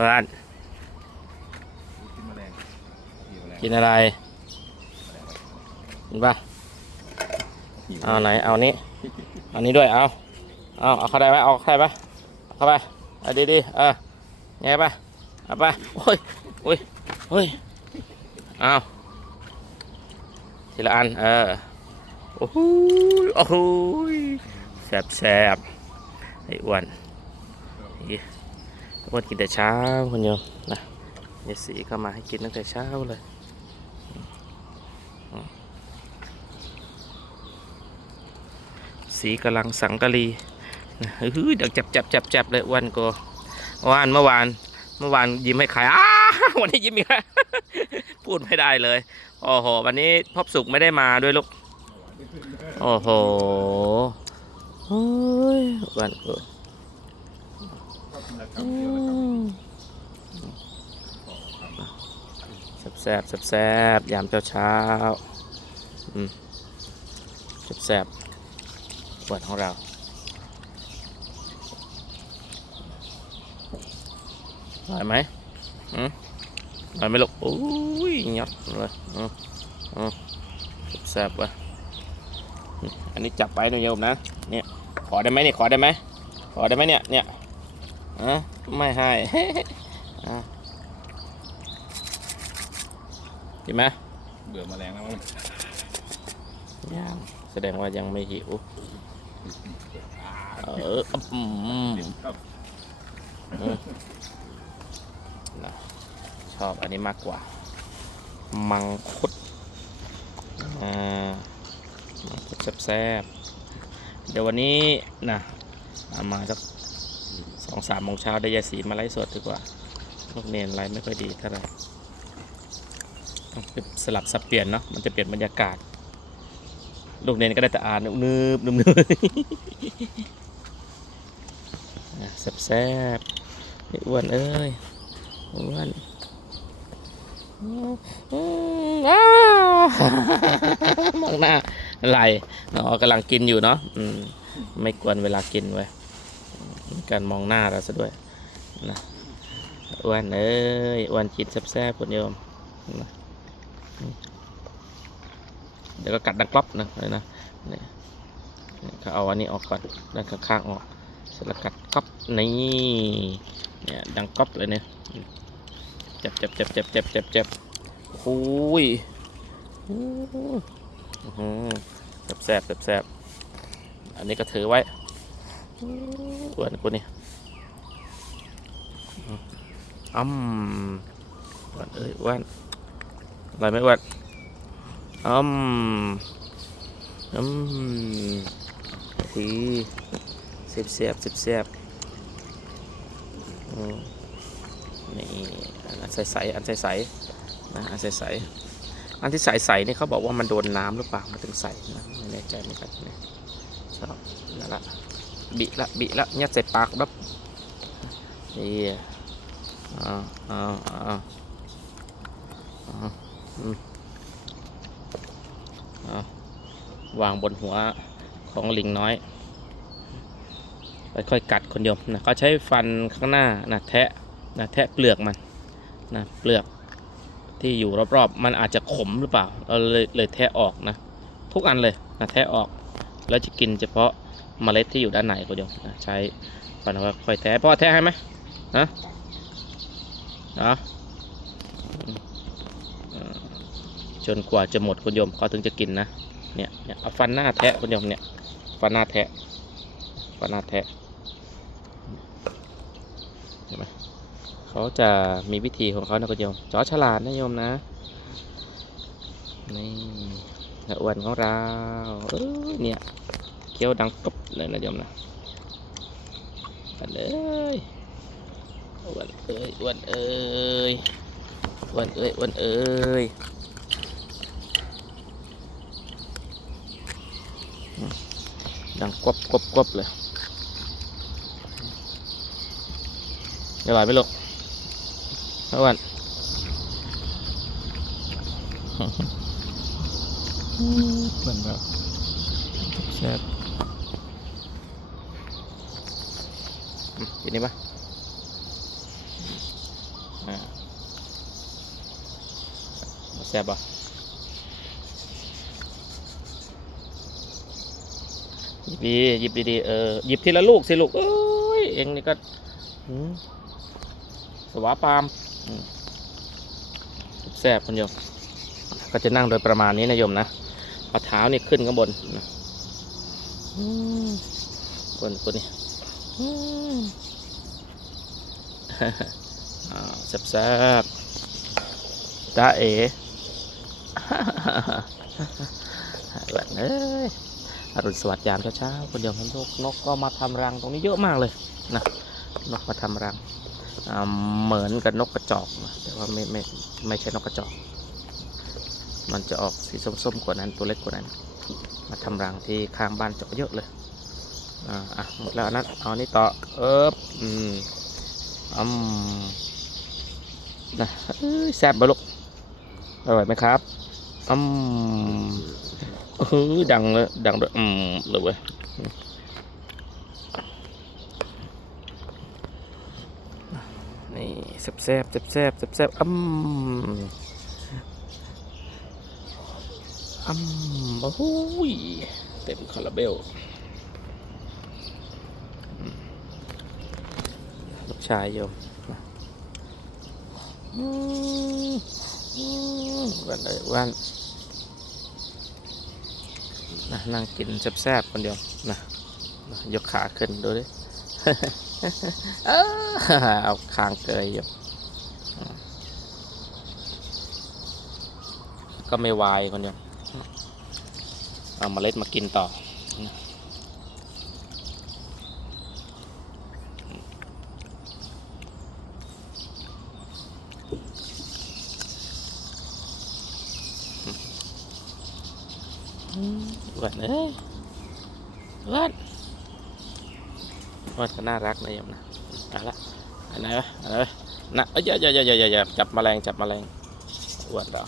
ร้านกินแมลงหิวแมลงกินอะไรกินปะหิวเอาไหนเอานี้เอานี้ด้วยเอาเอาเอาเข้าได้ไหมเอาเข้าได้ปะเอาเข้าไปเอาดีดีๆเออไงปะเอาไปโอ้ยโอ้ยโอ้ยเอาทีละอันเออโอ้โหโอ้โหแสบแสบไอ้อ้วนนี่อ้ วนกินแต่เช้าคนโยมนะยายสีเข้ามาให้กินตั้งแต่เช้าเลยสีกำลังสังกะรีนะเฮ้ยเดี๋ยวจับจับจับจับเลยวันก็วานเมื่อวานเมื่อวานยิ้มให้ใครอ้าวันนี้ยิ้มอีกแล้วพูดไม่ได้เลยโอ้โหวันนี้พบสุขไม่ได้มาด้วยลูกโอ้โหเฮ้ยวันก็ อืมแซ่บแซ่บแซบยามเช้าเช้าอืมแซ่บแซ่บๆขวดของเราอร่อยไหมอืมอร่อยไหมลูกอุ้ยยัดเลยอืมอืมแซ่บว่ะอันนี้จับไปหน่อยโยมนะ เนี่ย ขอได้ไหมเนี่ย ขอได้ไหม ขอได้ไหมเนี่ย เนี่ย อะไม่ให้อะกินไหมเบื่อแมลงแล้วมั้งยังแสดงว่ายังไม่หิวเอออืมหิวครับนะชอบอันนี้มากกว่า มังคุดอ่ามังคุดแซ่บๆเดี๋ยววันนี้นะเอามาสัก สองสามโมงเช้าได้ยายสีมาไล่สดดีกว่าลูกเนนไล่ไม่ค่อยดีเท่าไหร่สลับสับเปลี่ยนเนาะมันจะเปลี่ยนบรรยากาศ ลูกเนนก็ได้แต่อ่านนึบนึบนึบนึบแซ่บๆไอ้อ้วนเอ้ยอ้วนอืมองหน้าไหลเนาะกำลังกินอยู่เนาะไม่กวนเวลากินไว้ การมองหน้าเราซะด้วยนะอ้วนเอ้ยอ้วนกินแซ่บๆคุณโยมนะเดี๋ยวก็กัดดังกรอบนะเลยนะนี่นี่เขาเอาอันนี้ออกก่อนด้านข้างๆออกเสร็จแล้วกัดกรอบนี่เนี่ยดังก๊อบเลยเนี่ยเจ็บเจ็บเจ็บเจ็บเจ็บเจ็บเจ็บโอ้ยแสบแสบแสบแสบอันนี้ก็ถือไว้ อ้วนกูนี่อ้ำอ้วนเอ้ยอ้วนอะไรไหมอ้วนอ้ำอ้ำดีเสียบเสียบเสียบเสียบอืมนี่อันใสๆอันใสๆนะอันใสๆอันที่ใสๆนี่เขาบอกว่ามันโดนน้ำหรือเปล่ามันถึงใสนะไม่แน่ใจเหมือนกันนะชอบนั่นละ บิละบิละยัดใส่ปากดับนี่อ่าอ่าอ่าอ่าอืมอ่าวางบนหัวของลิงน้อยค่อยๆกัดคนโยมนะเขาใช้ฟันข้างหน้านะแทะนะแทะเปลือกมันนะเปลือกที่อยู่รอบๆ มันอาจจะขมหรือเปล่าเราเลยเลยแทะออกนะ ทุกอันเลยนะแทะออก แล้วจะกินเฉพาะเมล็ดที่อยู่ด้านในคนโยมนะใช้ฟันว่าค่อยแทะพ่อแทะให้ไหมนะนะจนกว่าจะหมดคุณโยมเขาถึงจะกินนะเนี่ยเนี่ยเอาฟันหน้าแทะคุณโยมเนี่ยฟันหน้าแทะฟันหน้าแทะเห็นไหมเขาจะมีวิธีของเขานะคุณโยมจอฉลาดนะโยมนะนี่ แล้วอ้วนของเราเออเนี่ยเคี้ยวดังกรอบเลยนะโยมนะอ้วนเอ้ยอ้วนเอ้ยอ้วนเอ้ยอ้วนเอ้ยอ้วนเอ้ยดังกรอบกรบกรบเลยไม่ไหวไหมลูกไม่ไหว เหมือนแบบแซ่บอืมกินนี่ปะอ่าแซ่บปะหยิบดีหยิบดีๆเออหยิบทีละลูกสิลูกเอ้ยเองนี่ก็หืมสวาปามแซ่บคุณโยม ก็จะนั่งโดยประมาณนี้นะโยมนะ เอาเท้านี่ขึ้นข้างบนนะอืมบนบนนี่อืมอ่าแซ่บๆจ้าเอ๋แบบเอ้ยอรุณสวัสดิ์ยามเช้าๆคนเดียวทั้งโลกนกก็มาทำรังตรงนี้เยอะมากเลยนะนกมาทำรังอ่าเหมือนกับนกกระจอกนะแต่ว่าไม่ไม่ไม่ใช่นกกระจอก มันจะออกสีส้มๆกว่านั้นตัวเล็กกว่านั้น มาทำรังที่ข้างบ้านเจาะเยอะเลยอ่าอะหมดแล้วนนั้นเอานี่ต่อเอิบอืมอืมนะเอ้ยแซ่บบลูกอร่อยไหมครับอืมเออดังเลยดังด้วยอืมเลยเว้ยนี่แซบแซ่บแซ่บแซ่บแซ่บแซ่บอืม อืมโอ้โหยเต็มคาราเบล ลูกชายโยมอืมอืมวันเลยวันนะนั่งกินแซ่บๆคนเดียวนะนะยกขาขึ้นดูดิเอาคางเกยอยู่อืมก็ไม่วายคนเดียว เอาเมล็ดมากินต่ออ้วนเอ้ยอ้วนอ้วนก็น่ารักนะโยมนะเอาละอันไหนวะอันไหนวะนะเอ้ยอย่าอย่าอย่าอย่าอย่าจับแมลงจับแมลงอ้วนเรา